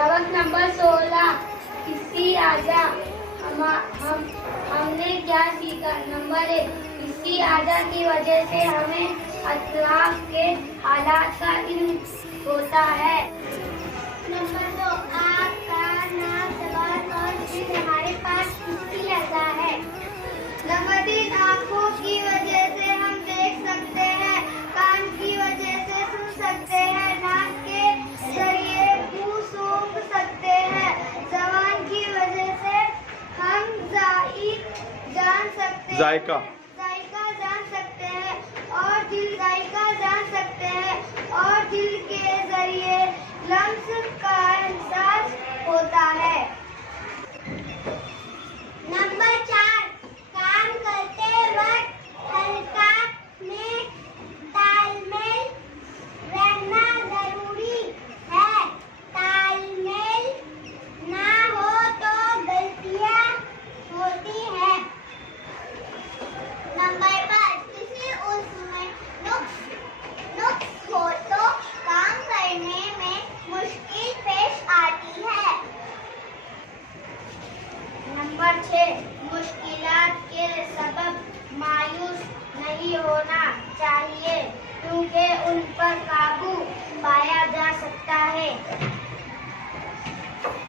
सबक नंबर 16 इसकी आजा। हमने क्या सीखा? नंबर 1, इसकी आजा की वजह से हमें अतराफ के हालात का इल्म होता है। नंबर 2, आँख, कान, नाक, ज़बान और जिस्म हमारे पास इसकी अज़ा है। नंबर 3, आँखों की वजह से हम देख सकते हैं, कान की वजह से सुन सकते हैं, नाक के जरिए बू सूंघ सकते हैं, ज़बान की वजह से हम जायका